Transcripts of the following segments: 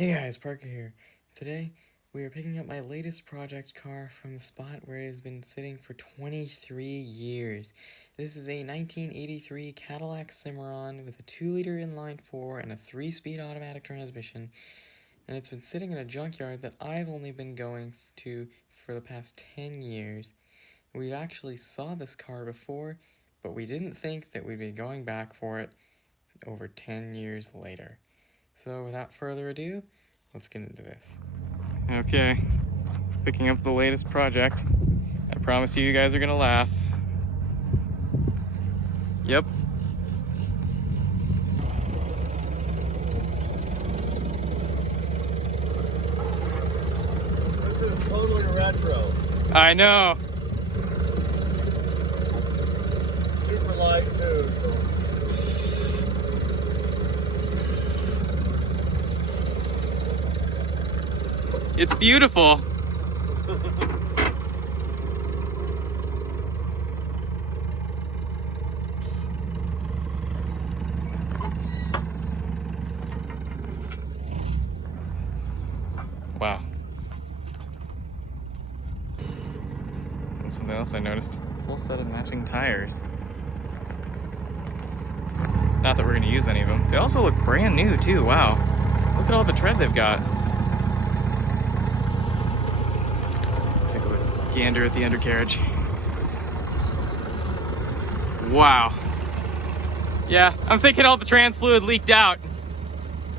Hey guys, Parker here. Today, we are picking up my latest project car from the spot where it has been sitting for 23 years. This is a 1983 Cadillac Cimarron with a 2-liter inline-4 and a 3-speed automatic transmission, and it's been sitting in a junkyard that I've only been going to for the past 10 years. We actually saw this car before, but we didn't think that we'd be going back for it over 10 years later. So without further ado, let's get into this. Okay, picking up the latest project. I promise you guys are gonna laugh. Yep. This is totally retro. I know. Super light too. So. It's beautiful. Wow. And something else I noticed, full set of matching tires. Not that we're gonna use any of them. They also look brand new too, wow. Look at all the tread they've got. Gander at the undercarriage. Wow. Yeah, I'm thinking all the trans fluid leaked out.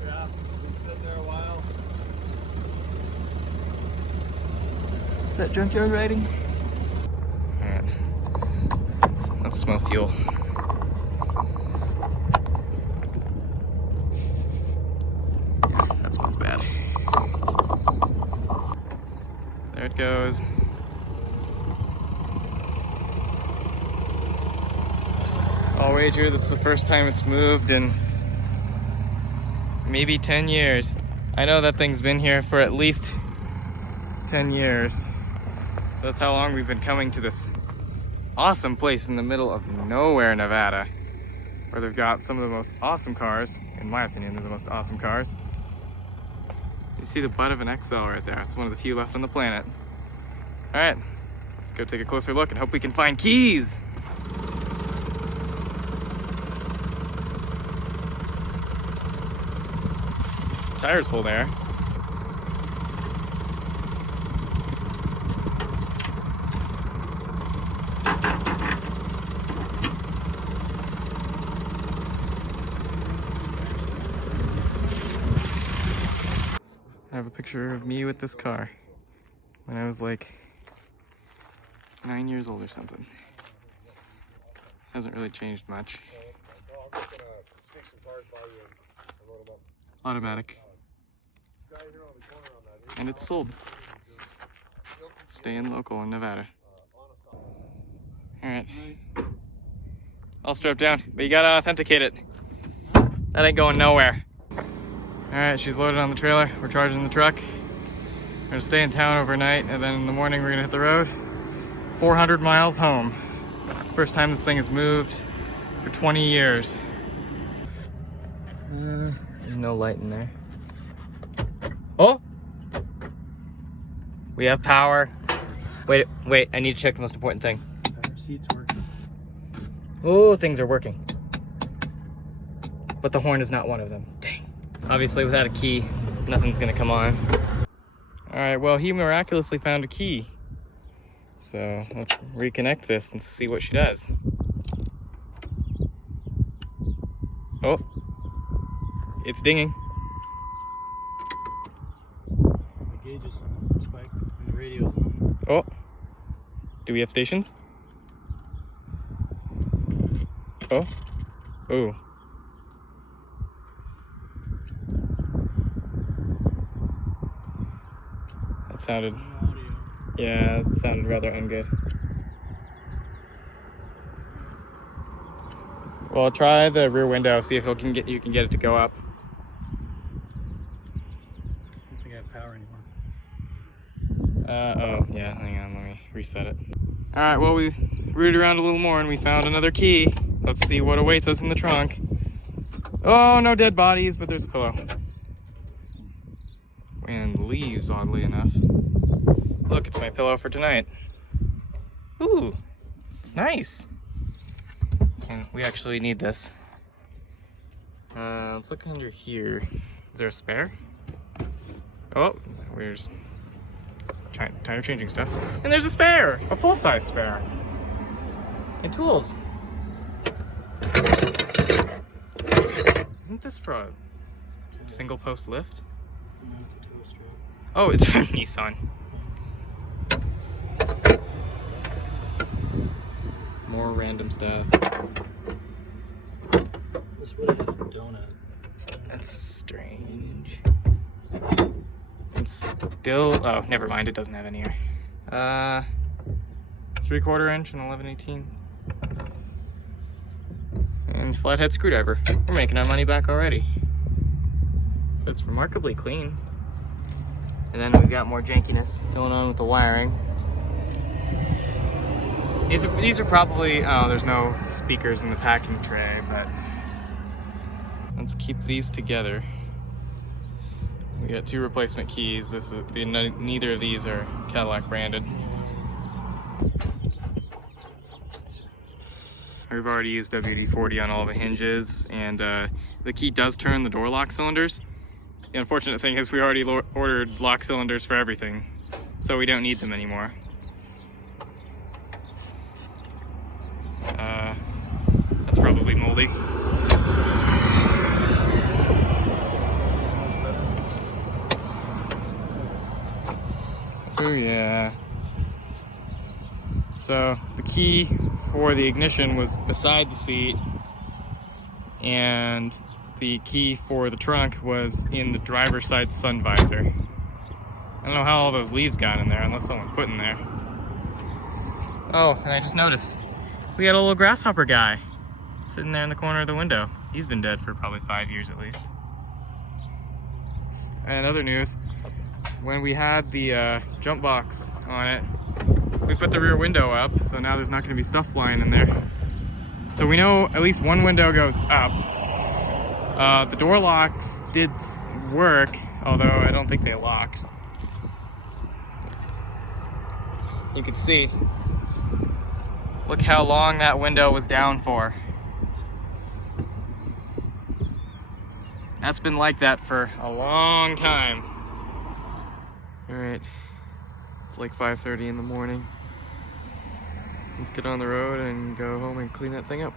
Yeah, been sitting there a while. Is that junkyard riding? Alright. Let's smell fuel. That smells bad. There it goes. I'll wager that's the first time it's moved in maybe 10 years. I know that thing's been here for at least 10 years. That's how long we've been coming to this awesome place in the middle of nowhere, Nevada, where they've got some of the most awesome cars. In my opinion, they're the most awesome cars. You see the butt of an XL right there. It's one of the few left on the planet. All right, let's go take a closer look and hope we can find keys. Tires hold air. I have a picture of me with this car when I was like 9 years old or something. Hasn't really changed much. I'm just gonna stick some cars by you and load them up. Automatic. Guy here on the corner on that. And it's sold. Staying local in Nevada. Alright. I'll strap down, but you gotta authenticate it. That ain't going nowhere. Alright, she's loaded on the trailer. We're charging the truck. We're gonna stay in town overnight, and then in the morning we're gonna hit the road. 400 miles home. First time this thing has moved for 20 years. There's no light in there. Oh! We have power. Wait, I need to check the most important thing. Our seats working. Oh, things are working. But the horn is not one of them. Dang. Obviously, without a key, nothing's gonna come on. Alright, well, he miraculously found a key. So, let's reconnect this and see what she does. Oh. It's dinging. The gauge is spiked and the radio's on. Oh. Do we have stations? Oh. Oh. That sounded... Yeah, it sounded rather ungood. Well, try the rear window, see if you can get it to go up. I don't think I have power anymore. Oh, yeah, hang on, let me reset it. Alright, well, we rooted around a little more and we found another key. Let's see what awaits us in the trunk. Oh, no dead bodies, but there's a pillow. leaves, oddly enough. Look, it's my pillow for tonight. Ooh, it's nice. And we actually need this. Let's look under here. Is there a spare? Oh, we're just kind of changing stuff. And there's a spare! A full-size spare. And tools. Isn't this for a single post lift? No, it's a tow strap. Oh, it's from Nissan. More random stuff. This would have a donut. That's strange. It's still, oh, never mind, it doesn't have any here. 3/4 inch and 11/18. And flathead screwdriver. We're making our money back already. It's remarkably clean. And then we've got more jankiness going on with the wiring. These are probably, oh, there's no speakers in the packing tray, but let's keep these together. We got 2 replacement keys. Neither of these are Cadillac branded. We've already used WD-40 on all the hinges, and the key does turn the door lock cylinders. The unfortunate thing is we already ordered lock cylinders for everything, so we don't need them anymore. That's probably moldy. Oh yeah. So the key for the ignition was beside the seat, and the key for the trunk was in the driver's side sun visor. I don't know how all those leaves got in there unless someone put in there. Oh, and I just noticed we got a little grasshopper guy sitting there in the corner of the window. He's been dead for probably 5 years at least. And other news, when we had the jump box on it, we put the rear window up, so now there's not going to be stuff flying in there. So we know at least one window goes up. The door locks did work, although I don't think they locked. You can see, look how long that window was down for. That's been like that for a long time. All right, it's like 5:30 in the morning. Let's get on the road and go home and clean that thing up.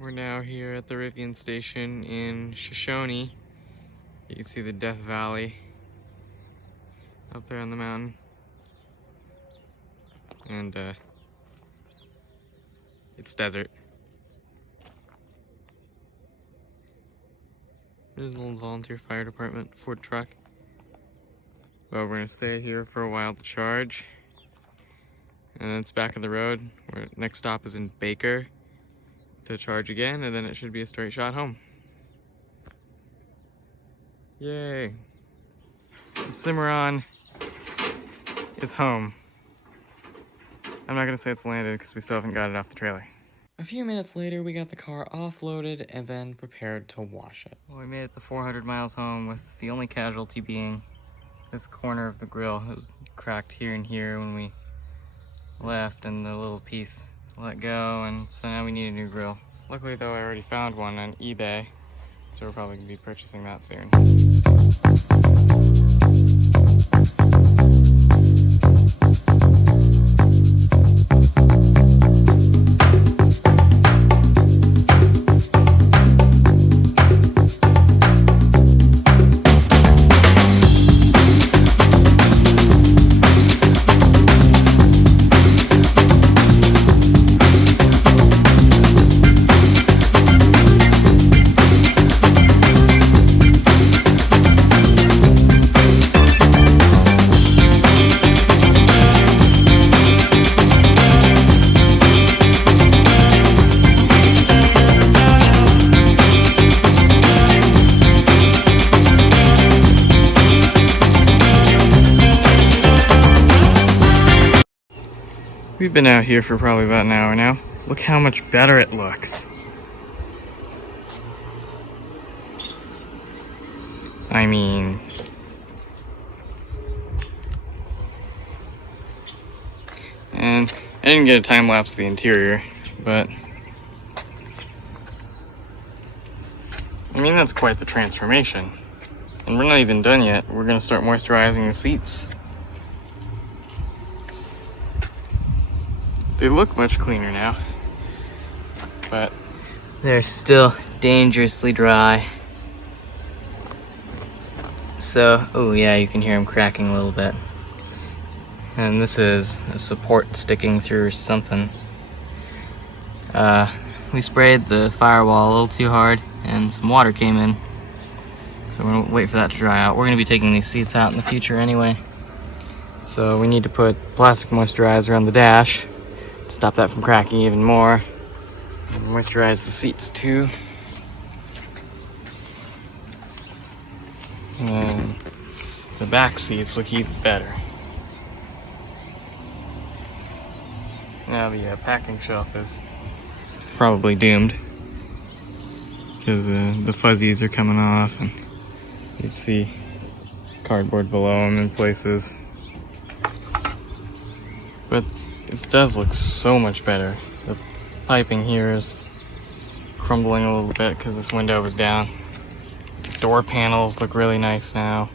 We're now here at the Rivian station in Shoshone. You can see the Death Valley up there on the mountain. And it's desert. There's an old volunteer fire department Ford truck. But we're gonna stay here for a while to charge. And then it's back on the road. Our next stop is in Baker to charge again, and then it should be a straight shot home. Yay. The Cimarron is home. I'm not gonna say it's landed because we still haven't got it off the trailer. A few minutes later, we got the car offloaded and then prepared to wash it. Well, we made it the 400 miles home with the only casualty being this corner of the grill. It was cracked here and here when we left, and the little piece let go, and so now we need a new grill. Luckily though, I already found one on eBay, so we're probably gonna be purchasing that soon. We've been out here for probably about an hour now. Look how much better it looks. I mean, and I didn't get a time lapse of the interior, but I mean, that's quite the transformation. And we're not even done yet. We're gonna start moisturizing the seats. They look much cleaner now, but They're still dangerously dry. So, oh yeah, you can hear them cracking a little bit. And this is a support sticking through something. We sprayed the firewall a little too hard and some water came in. So we're gonna wait for that to dry out. We're gonna be taking these seats out in the future anyway. So we need to put plastic moisturizer on the dash to stop that from cracking even more. And moisturize the seats too. and the back seats look even better. Now the packing shelf is probably doomed because the fuzzies are coming off, and you'd see cardboard below them in places. But it does look so much better. The piping here is crumbling a little bit because this window was down. The door panels look really nice now,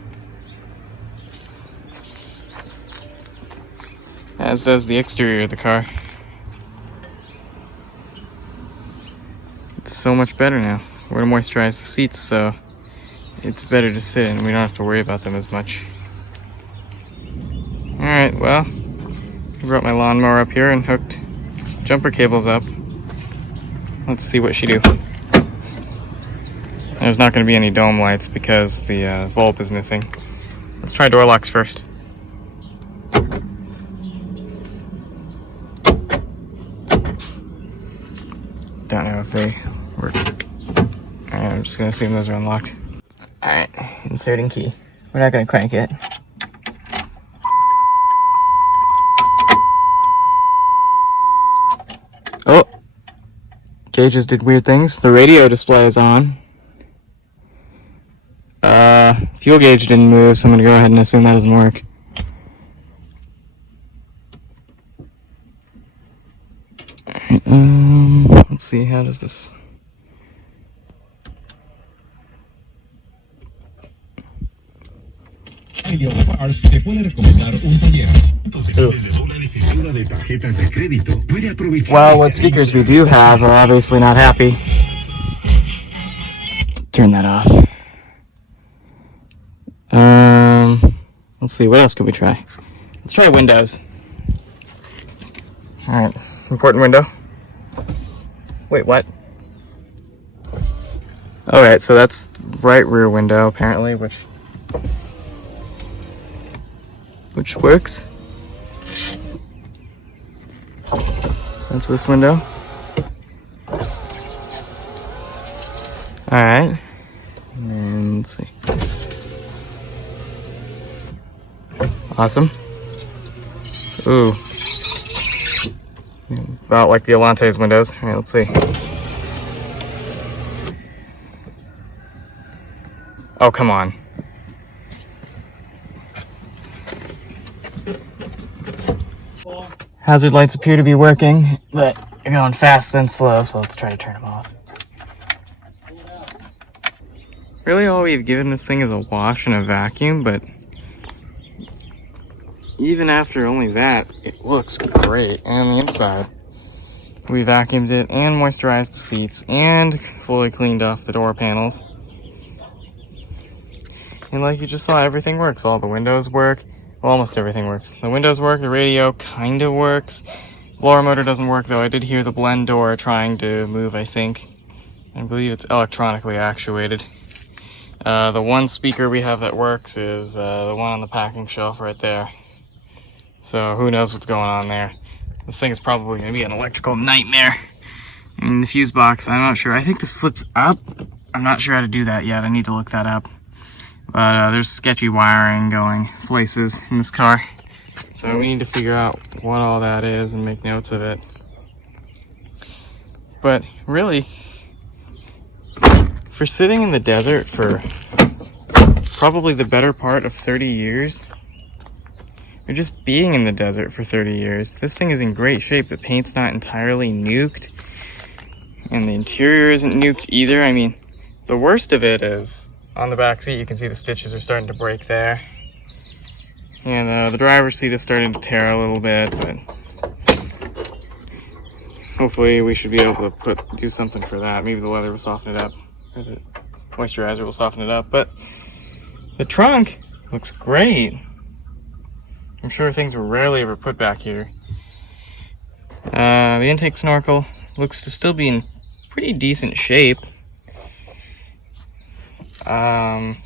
as does the exterior of the car. It's so much better now. We're gonna moisturize the seats so it's better to sit in. We don't have to worry about them as much. Alright, well, I brought my lawnmower up here and hooked jumper cables up. Let's see what she do. There's not going to be any dome lights because the bulb is missing. Let's try door locks first. Don't know if they work. Alright, I'm just going to assume those are unlocked. Alright, inserting key. We're not gonna crank it. Oh! Gauges did weird things. The radio display is on. Fuel gauge didn't move, so I'm gonna go ahead and assume that doesn't work. Alright, let's see, how does this... te puede recomendar un taller. De dólares en deuda de tarjetas de crédito. Puede aprovechar. Well, what speakers we do have are obviously not happy. Turn that off. Let's see, what else could we try? Let's try windows. Alright, important window. Wait, what? Alright, so that's right rear window apparently, which works. That's this window. Alright. And let's see. Awesome. Ooh. About like the Elante's windows. Alright, let's see. Oh, come on. Hazard lights appear to be working, but you're going fast and slow, so let's try to turn them off. Really, all we've given this thing is a wash and a vacuum, but even after only that, it looks great. And on the inside, we vacuumed it and moisturized the seats and fully cleaned off the door panels. And like you just saw, everything works. All the windows work. Well, almost everything works. The windows work, the radio kind of works. Blower motor doesn't work though. I did hear the blend door trying to move, I think. I believe it's electronically actuated. The one speaker we have that works is the one on the packing shelf right there. So who knows what's going on there. This thing is probably going to be an electrical nightmare. And the fuse box, I'm not sure. I think this flips up. I'm not sure how to do that yet. I need to look that up. But there's sketchy wiring going places in this car. So we need to figure out what all that is and make notes of it. But really, for sitting in the desert for probably the better part of 30 years. Or just being in the desert for 30 years. This thing is in great shape. The paint's not entirely nuked. And the interior isn't nuked either. I mean, the worst of it is on the back seat, you can see the stitches are starting to break there. And the driver's seat is starting to tear a little bit, but hopefully we should be able to do something for that. Maybe the leather will soften it up. Or the moisturizer will soften it up. But the trunk looks great. I'm sure things were rarely ever put back here. The intake snorkel looks to still be in pretty decent shape. And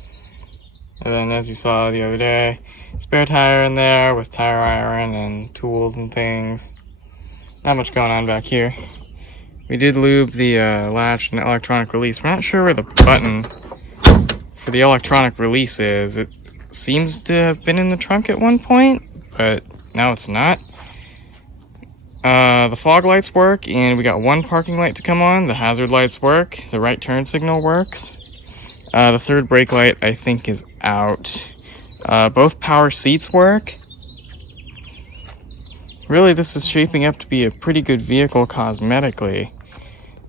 then, as you saw the other day, spare tire in there with tire iron and tools and things. Not much going on back here. We did lube the latch and electronic release. We're not sure where the button for the electronic release is. It seems to have been in the trunk at one point, but now it's not. The fog lights work, and we got one parking light to come on. The hazard lights work. The right turn signal works. The third brake light, I think, is out. Both power seats work. Really, this is shaping up to be a pretty good vehicle cosmetically.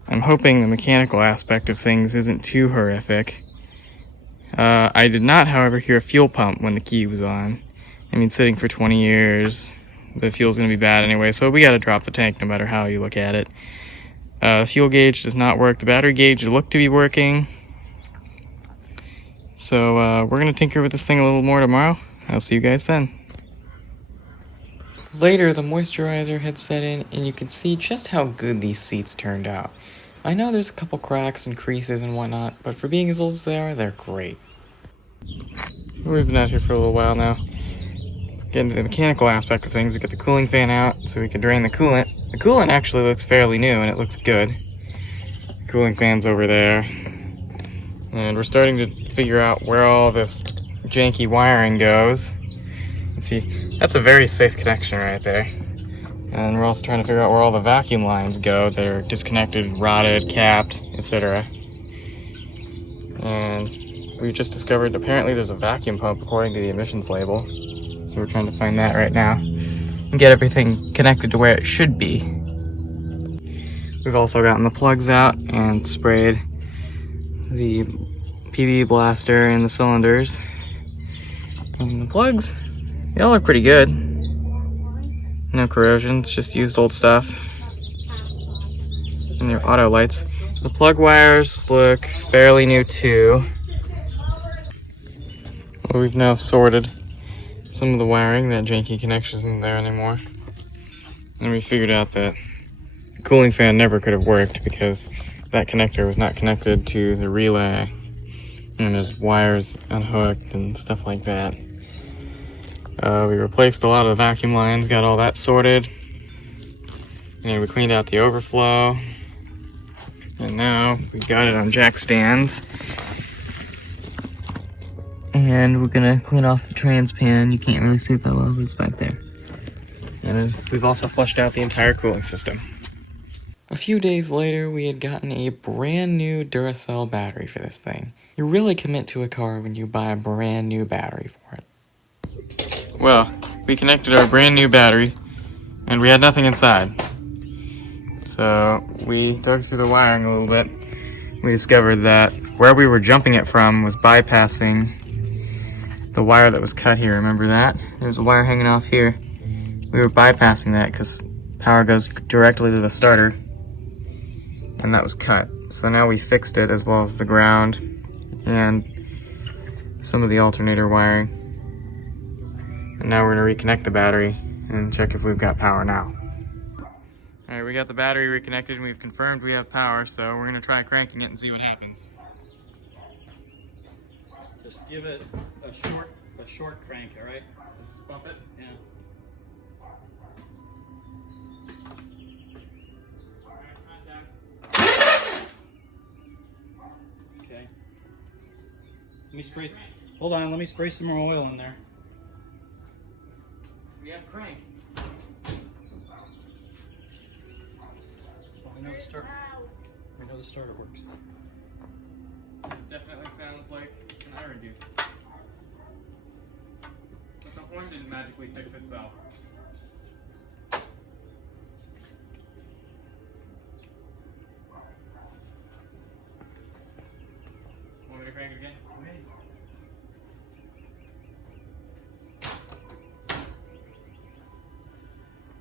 I'm hoping the mechanical aspect of things isn't too horrific. I did not, however, hear a fuel pump when the key was on. I mean, sitting for 20 years, the fuel's going to be bad anyway, so we got to drop the tank no matter how you look at it. The fuel gauge does not work. The battery gauge looked to be working. So we're going to tinker with this thing a little more tomorrow. I'll see you guys then. Later, the moisturizer had set in, and you could see just how good these seats turned out. I know there's a couple cracks and creases and whatnot, but for being as old as they are, they're great. We've been out here for a little while now. Getting to the mechanical aspect of things, we get the cooling fan out so we can drain the coolant. The coolant actually looks fairly new, and it looks good. The cooling fan's over there. And we're starting to figure out where all this janky wiring goes. Let's see, that's a very safe connection right there. And we're also trying to figure out where all the vacuum lines go. They're disconnected, rotted, capped, etc. And we just discovered apparently there's a vacuum pump according to the emissions label. So we're trying to find that right now and get everything connected to where it should be. We've also gotten the plugs out and sprayed the PV blaster and the cylinders. And the plugs, they all look pretty good. No corrosion, it's just used old stuff. And their auto lights. The plug wires look fairly new too. Well, we've now sorted some of the wiring. That janky connection isn't there anymore. And we figured out that the cooling fan never could have worked because that connector was not connected to the relay. And there's wires unhooked and stuff like that. We replaced a lot of the vacuum lines, got all that sorted. And we cleaned out the overflow. And now we got it on jack stands. And we're gonna clean off the trans pan. You can't really see it that well, but it's back there. And we've also flushed out the entire cooling system. A few days later, we had gotten a brand new Duracell battery for this thing. You really commit to a car when you buy a brand new battery for it. Well, we connected our brand new battery, and we had nothing inside. So we dug through the wiring a little bit. We discovered that where we were jumping it from was bypassing the wire that was cut here. Remember that? There was a wire hanging off here. We were bypassing that because power goes directly to the starter. And that was cut. So now we fixed it as well as the ground and some of the alternator wiring. And now we're going to reconnect the battery and check if we've got power now. Alright, we got the battery reconnected and we've confirmed we have power, so we're going to try cranking it and see what happens. Just give it a short crank, all right? Just bump it. Yeah. Okay. Let me spray. Hold on. Let me spray some more oil in there. We have crank. I know the starter. I know the starter works. Definitely sounds like an iron dude. The horn didn't magically fix itself. Want me to crank it again?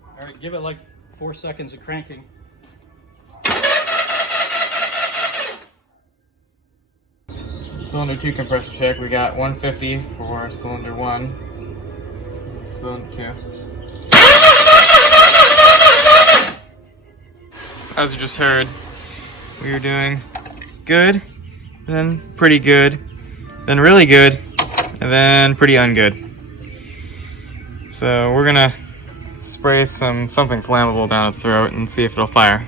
All right, give it like 4 seconds of cranking. Cylinder 2 compressor check. We got 150 for cylinder 1. Cylinder 2. As you just heard, we were doing good, then pretty good, then really good, and then pretty ungood. So we're gonna spray something flammable down its throat and see if it'll fire.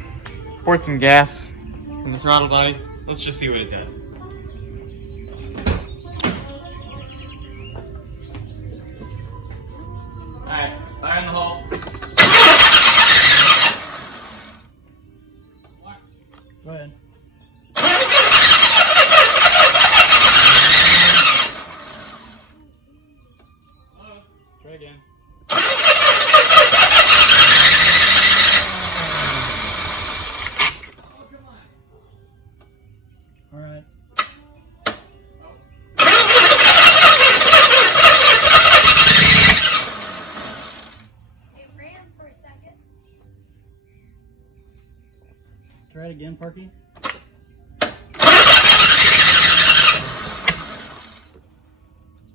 Poured some gas in the throttle body. Let's just see what it does. Alright, fire in the hole. Go ahead. Try again. All right. It ran for a second. Try it again, Parky. It's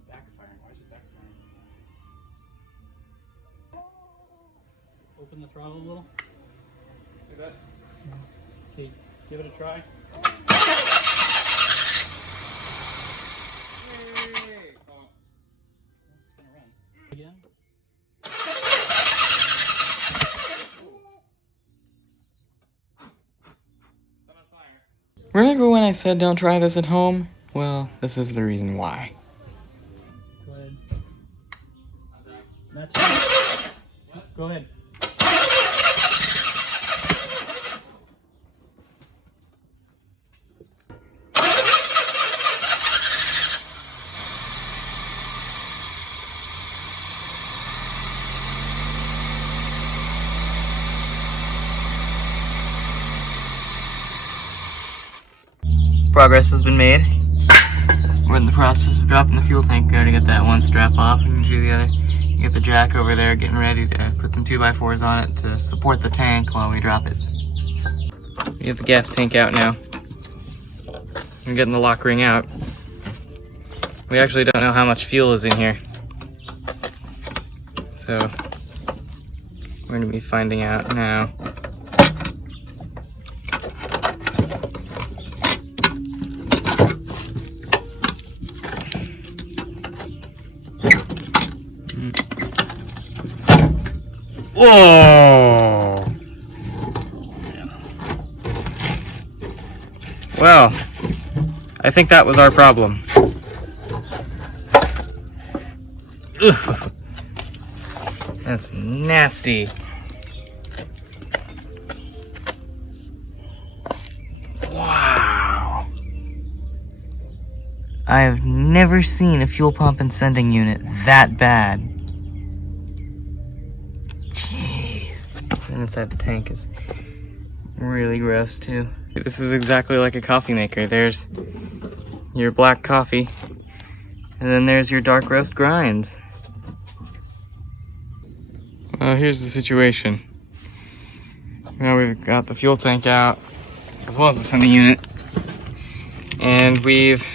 backfiring. Why is it backfiring? Open the throttle a little. Do that. Okay, give it a try. It's gonna run. Again. Remember when I said don't try this at home? Well, this is the reason why. Go ahead. That's right. Go ahead. Progress has been made. We're in the process of dropping the fuel tank. Gotta get that one strap off and do the other. Get the jack over there, getting ready to put some 2x4s on it to support the tank while we drop it. We get the gas tank out now. I'm getting the lock ring out. We actually don't know how much fuel is in here, so we're gonna be finding out now. Whoa! Well, I think that was our problem. Ugh. That's nasty. Wow. I have never seen a fuel pump and sending unit that bad. Jeez. And inside the tank is really gross too. This is exactly like a coffee maker. There's your black coffee, and then there's your dark roast grinds. Here's the situation. Now we've got the fuel tank out, as well as the sending unit, and we've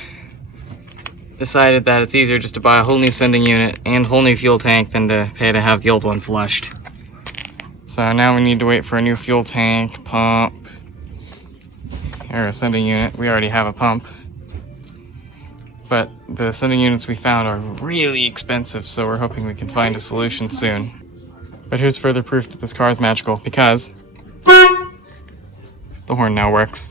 decided that it's easier just to buy a whole new sending unit and whole new fuel tank than to pay to have the old one flushed. So now we need to wait for a new fuel tank, pump, or a sending unit. We already have a pump, but the sending units we found are really expensive, so we're hoping we can find a solution soon. But here's further proof that this car is magical, because the horn now works.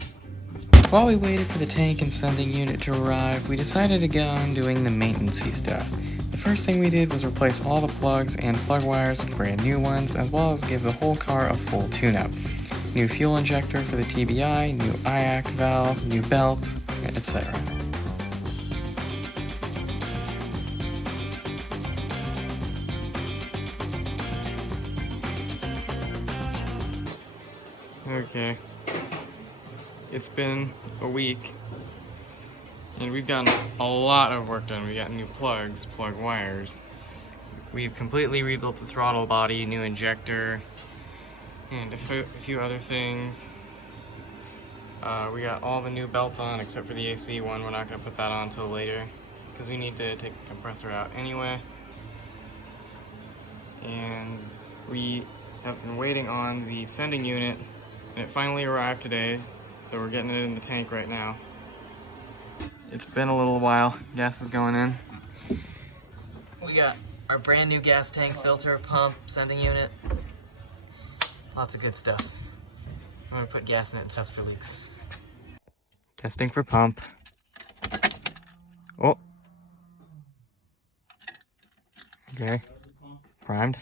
While we waited for the tank and sending unit to arrive, we decided to get on doing the maintenance-y stuff. The first thing we did was replace all the plugs and plug wires with brand new ones, as well as give the whole car a full tune-up. New fuel injector for the TBI, new IAC valve, new belts, etc. Okay. It's been a week, and we've gotten a lot of work done. We got new plugs, plug wires. We've completely rebuilt the throttle body, new injector, and a few other things. We got all the new belts on except for the AC one. We're not going to put that on until later because we need to take the compressor out anyway. And we have been waiting on the sending unit, and it finally arrived today, so we're getting it in the tank right now. It's been a little while. Gas is going in. We got our brand new gas tank, filter, pump, sending unit. Lots of good stuff. I'm gonna put gas in it and test for leaks. Testing for pump. Oh. Okay. Primed.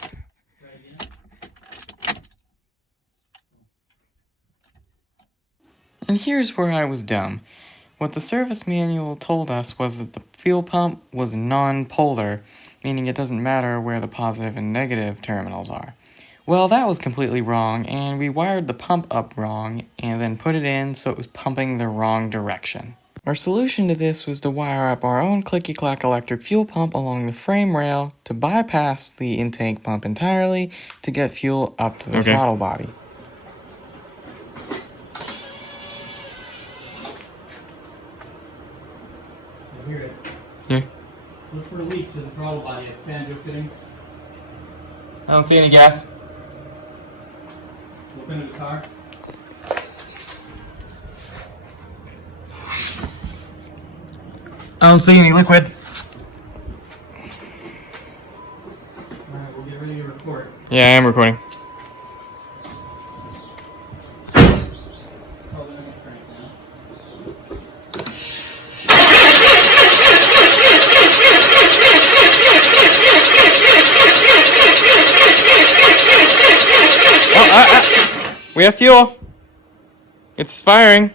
And here's where I was dumb. What the service manual told us was that the fuel pump was non-polar, meaning it doesn't matter where the positive and negative terminals are. Well, that was completely wrong, and we wired the pump up wrong, and then put it in so it was pumping the wrong direction. Our solution to this was to wire up our own clicky-clack electric fuel pump along the frame rail to bypass the intake pump entirely to get fuel up to the throttle body. I hear it. Yeah. Look for leaks in the throttle body of banjo fitting. I don't see any gas. Look into the car. I don't see any liquid. Alright, we'll get ready to record. Yeah, I am recording. Oh, then I'm gonna crank now. We have fuel. It's firing.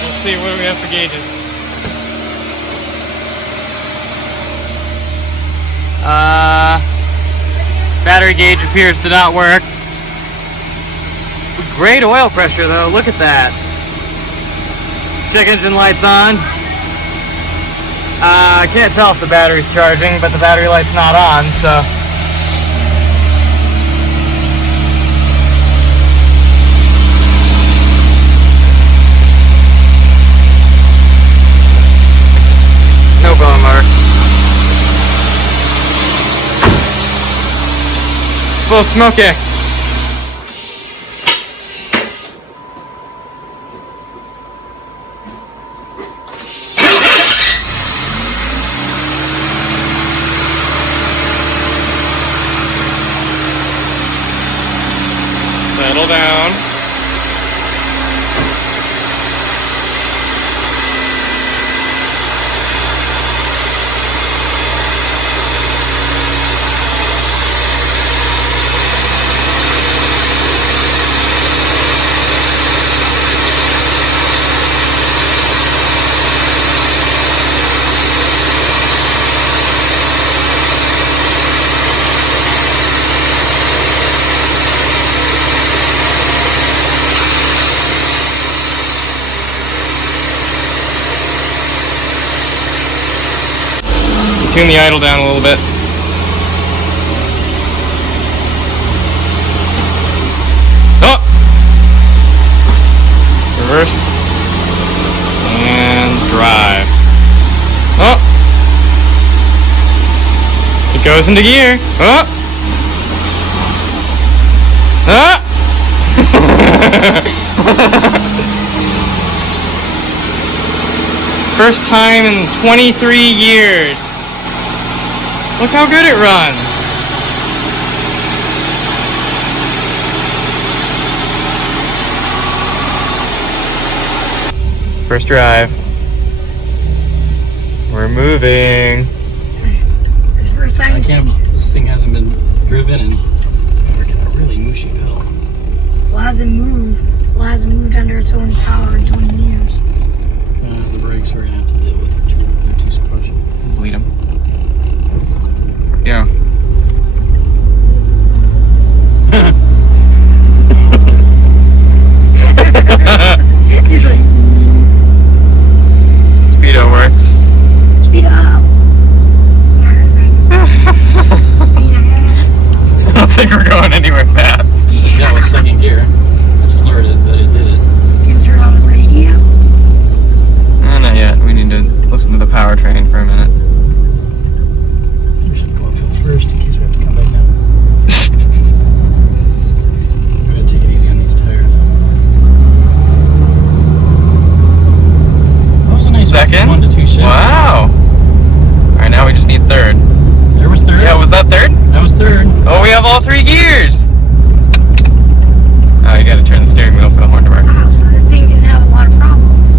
Let's see, what do we have for gauges? Battery gauge appears to not work. Great oil pressure though, look at that. Check engine lights on. I can't tell if the battery's charging, but the battery light's not on, so. No bone mark. Full smoky. Settle down. Tune the idle down a little bit. Oh! Reverse. And drive. Oh! It goes into gear. Oh! Ah! First time in 23 years. Look how good it runs. First drive. We're moving. It's the first time I can't. This thing hasn't been driven, and we're getting a really mushy pedal. Well, hasn't moved. Well, hasn't moved under its own power in 20 years. The brakes we're gonna have to deal with. They're too squashy. Bleed them. Yeah. He's like, Speedo works. speed up. I don't think we're going anywhere fast. That was second gear. It slurred it, but it did it. You can turn on the radio. Not yet. We need to listen to the powertrain for a minute. We should go uphill first in case we have to come back down. We're gonna take it easy on these tires. That was a nice Second? 1 to 2 shift. Wow. Alright, now we just need third. There was third. Yeah, was that third? That was third. Oh, we have all 3 gears! Oh, you gotta turn the steering wheel for the horn to work. Wow, so this thing didn't have a lot of problems.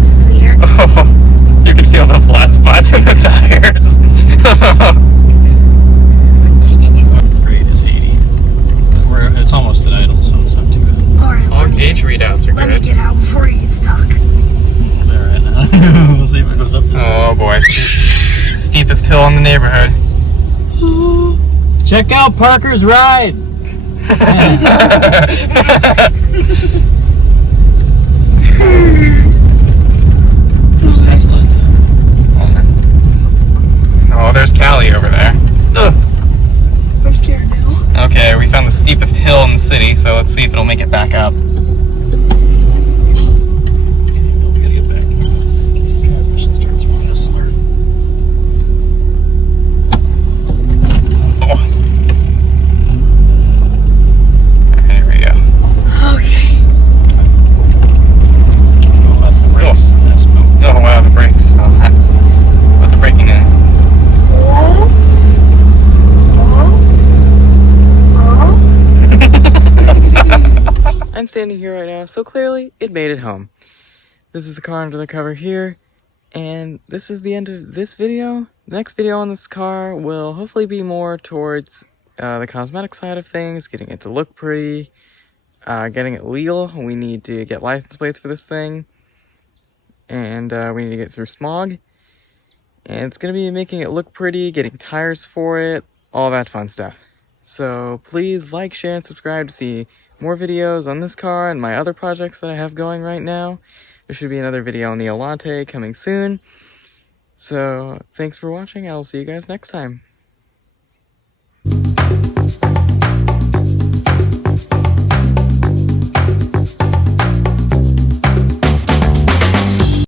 Except for the air. Oh, you can feel the flat spots in the tires. Jeez. Rate is 80. It's almost at idle, so it's not too bad. Alright, All gauge readouts are let me good. get out before you get stuck. Alright, we'll see if it goes up this way. Oh boy, steepest hill in the neighborhood. Check out Parker's ride! Whose Tesla is that? Oh, there's Callie over there. Ugh. I'm scared now. Okay, we found the steepest hill in the city, so let's see if it'll make it back up. Okay, no, we gotta get back. In case the transmission starts wanting to slur. Oh. There we go. Okay. Oh, that's the brakes. That's smoke. Oh wow, the brakes. Oh, put the braking in. Oh. Oh. I'm standing here right now, so clearly it made it home. This is the car under the cover here, and this is the end of this video. The next video on this car will hopefully be more towards the cosmetic side of things, getting it to look pretty, getting it legal. We need to get license plates for this thing, and we need to get through smog. And it's going to be making it look pretty, getting tires for it, all that fun stuff. So please like, share, and subscribe to see more videos on this car and my other projects that I have going right now. There should be another video on the Elante coming soon. So thanks for watching. I'll see you guys next time.